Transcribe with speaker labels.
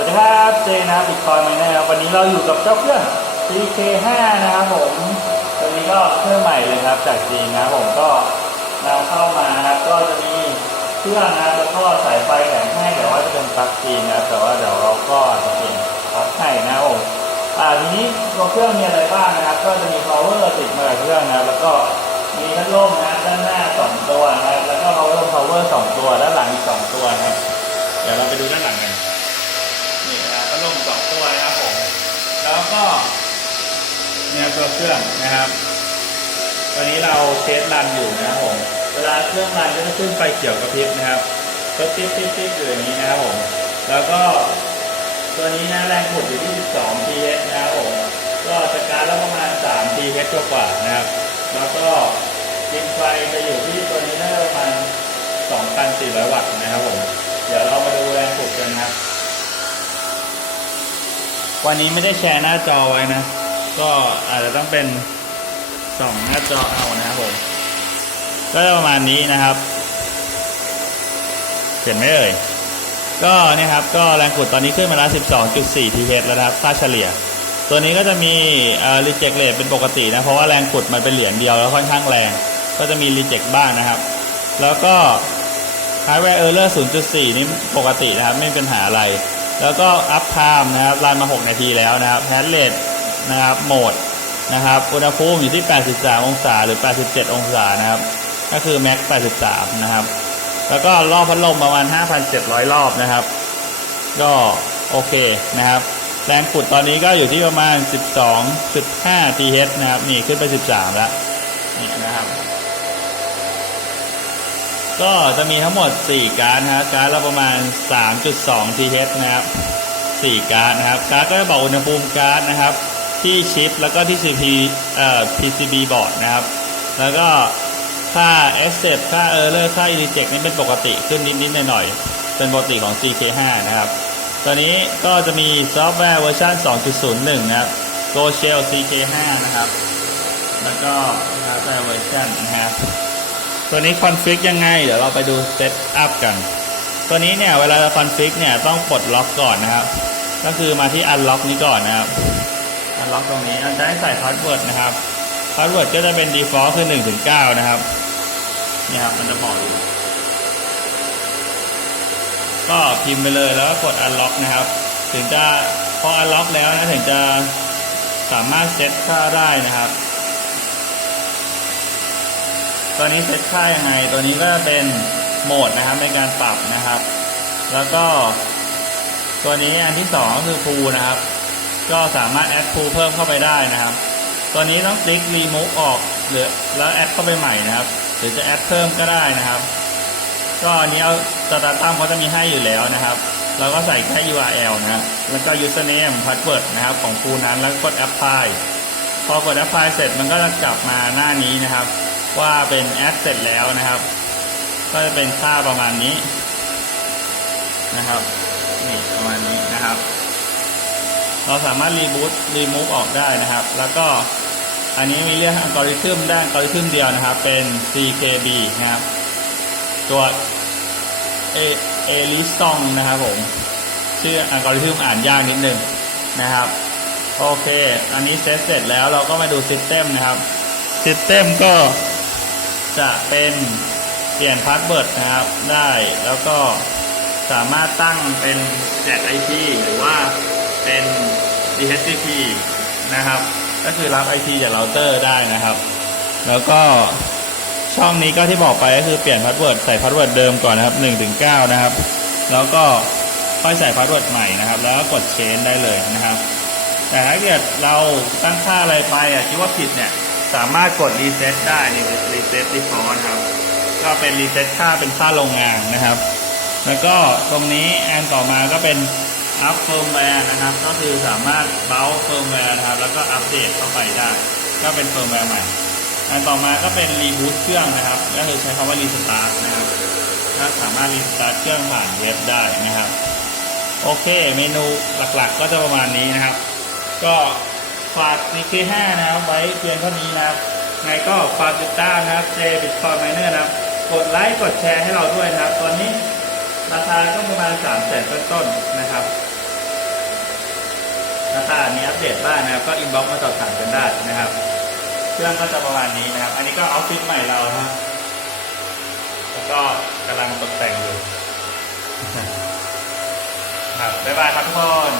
Speaker 1: สวัสดีครับเจนะครับบิตคอยน์มาแน่ครับวันนี้เราอยู่กับเจ้าเครื่อง CK5 นะครับผมตัวนี้ก็เครื่องใหม่เลยครับจากจีนนะผมก็นำเข้ามานะครับก็จะมีเครื่องนะครับแล้วก็สายไฟแข็งให้แต่ว่าจะเป็นปลั๊กจีนนะแต่ว่าเดี๋ยวเราก็จะเปลี่ยนปลั๊กให้นะครับผมอ่าทีนี้ตัวเครื่องมีอะไรบ้างนะครับ ก็จะมี power ติดมากับเครื่องนะแล้วก็มีพัดลมนะด้านหน้าสองตัวนะแล้วก็ power power สองตัวด้านหลังอีกสองตัวนะครับเดี๋ยวเราไปดูด้านหลังกัน แล้วก็เนี่ยตัวเครื่องนะครับ ตอนนี้เราเทสรันอยู่นะครับผมเวลาเครื่องรันก็จะขึ้นไฟเขียวกระพริบนะครับก็ติ๊บติ๊บติ๊บอยู่อย่างนี้นะครับผมแล้วก็ตัวนี้นะแรงขุดอยู่ที่ 12 ph นะครับผมก็สการแล้วประมาณ 3 ph กว่านะครับ แล้วก็กินไฟจะอยู่ที่ตัวนี้น่าจะประมาณ 2,400 วัตต์นะครับผมเดี๋ยวเรามาดูแรงขุดกันนะครับ วันนี้ไม่ได้แชร์หน้าจอไว้นะ ก็อาจจะต้องเป็นสองหน้าจอเอานะครับผม ก็ประมาณนี้นะครับ เห็นไหมเอ่ย ก็เนี่ยครับ ก็แรงขุดตอนนี้ขึ้นมาแล้ว 12.4 ph แล้วนะครับ ค่าเฉลี่ย ตัวนี้ก็จะมีเอ่อ reject rate เป็นปกตินะ เพราะว่าแรงขุดมันเป็นเหรียญเดียวแล้วค่อนข้างแรง ก็จะมี reject บ้างนะครับ แล้วก็ hardware error 0.4 นี่ปกตินะครับ ไม่มีปัญหาอะไร แล้วก็ up time นะครับรันมา 6 นาทีแล้วนะครับ hash rate นะครับโหมดนะครับอุณหภูมิอยู่ที่ 83 องศาหรือ 87 องศานะครับ ก็คือ max 83 นะครับ แล้วก็รอบพัดลมประมาณ 5,700 รอบนะครับ ก็โอเคนะครับ แรงขุดตอนนี้ก็อยู่ที่ประมาณ 12.5 TH นะครับ นี่ขึ้นไป 13 แล้วนี่นะครับ ก็จะมีทั้งหมด 4 การ์ดนะครับการ์ดละประมาณ 3.2 TH นะครับ 4 การ์ดนะครับ การ์ดก็จะบอกอุณหภูมิการ์ดนะครับ ที่ชิปแล้วก็ที่ CP เอ่อ PCB บอร์ดนะครับ แล้วก็ค่า accept ค่า error ค่า eject นี่เป็นปกติขึ้นนิด ๆ หน่อย ๆ เป็นปกติของ CK5 นะครับตัวนี้ก็จะมีซอฟต์แวร์เวอร์ชัน2.01 นะครับ Go Shell CK5 นะครับ แล้วก็ฮาร์แวร์เวอร์ชันนะครับ ตัวนี้คอนฟิกยังไง เดี๋ยวเราไปดูเซตอัพกัน ตัวนี้เนี่ยเวลาเราคอนฟิกเนี่ยต้องปลดล็อกก่อนนะครับ ก็คือมาที่อันล็อกนี้ก่อนนะครับ อันล็อกตรงนี้เราจะให้ใส่พาสเวิร์ดนะครับ พาสเวิร์ดก็จะเป็น default คือ1ถึง9นะครับ นี่ครับมันจะบอกอยู่ ก็พิมพ์ไปเลยแล้วก็กดอันล็อกนะครับ ถึงจะพออันล็อกแล้วนะถึงจะสามารถเซตค่าได้นะครับ ตัวนี้เซตค่ายังไง ตัวนี้ก็เป็นโหมดนะครับในการปรับนะครับ แล้วก็ ตัวนี้อันที่สองก็คือพูนะครับ ก็สามารถแอดพูเพิ่มเข้าไปได้นะครับ ตัวนี้ต้องคลิกรีมูฟออกหรือแล้วแอดเข้าไปใหม่นะครับ หรือจะแอดเพิ่มก็ได้นะครับ ก็อันนี้เอาสตาร์ตั้มเขาจะมีให้อยู่แล้วนะครับเราก็ใส่แค่ URL นะแล้วก็ username password นะครับ ของพูนั้นแล้วกด apply พอกด apply เสร็จมันก็จะกลับมาหน้านี้นะครับ ว่าเป็นแอดเสร็จแล้วนะครับ ก็จะเป็นค่าประมาณนี้นะครับนี่ประมาณนี้นะครับ เราสามารถรีบูตรีมูฟออกได้นะครับ แล้วก็อันนี้มีเรื่องอัลกอริทึมด้านอัลกอริทึมเดียวนะครับ เป็น CKB นะครับ ตัวเอเอลิซองนะครับผมชื่ออัลกอริทึมอ่านยากนิดนึงนะครับ โอเค อันนี้เซตเสร็จแล้วเราก็มาดูซิสเต็มนะครับซิสเต็มก็ จะเป็นเปลี่ยนพาสเวิร์ดนะครับได้แล้วก็สามารถตั้งเป็นแจก IP หรือว่าเป็น DHCP นะครับ ก็คือรับ IP จากเราเตอร์ได้นะครับ แล้วก็ช่องนี้ก็ที่บอกไปก็คือเปลี่ยนพาสเวิร์ดใส่พาสเวิร์ดเดิมก่อนนะครับ1ถึง9นะครับ แล้วก็ค่อยใส่พาสเวิร์ดใหม่นะครับ แล้วก็กด change ได้เลยนะครับ แต่ถ้าเกิดเราตั้งค่าอะไรไปอะคิดว่าผิดเนี่ย สามารถกด reset ได้นี่ reset default นครับ ก็เป็น reset ค่าเป็นค่าโรงงานนะครับ แล้วก็ตรงนี้อันต่อมาก็เป็น up firmware นะครับ ก็คือสามารถเบา firmware นะครับ แล้วก็อัปเดตเข้าไปได้ ก็เป็น firmware ใหม่อันต่อมาก็เป็น reboot เครื่องนะครับ ก็คือใช้คำว่า restart นะครับก็สามารถ restart เครื่องผ่านเว็บได้นะครับ โอเค เมนูหลักๆ ก็จะประมาณนี้นะครับ ก็ ฝาก CK5 นะครับไว้เพียงเท่านี้นะครับไงก็ฝากติดตามนะครับ J Bitcoin Miner นะครับ กดไลค์กดแชร์ให้เราด้วยนะครับ ตอนนี้ราคาก็ประมาณ3แสนต้นๆนะครับ ราคามีอัปเดตบ้างนะครับ ก็อินบ็อกซ์มาสอบถามกันได้นะครับเครื่องก็จะประมาณนี้นะครับ อันนี้ก็ออฟฟิศใหม่เรานะครับแล้วก็กำลังตกแต่งอยู่ครับบ๊ายบายครับทุกคน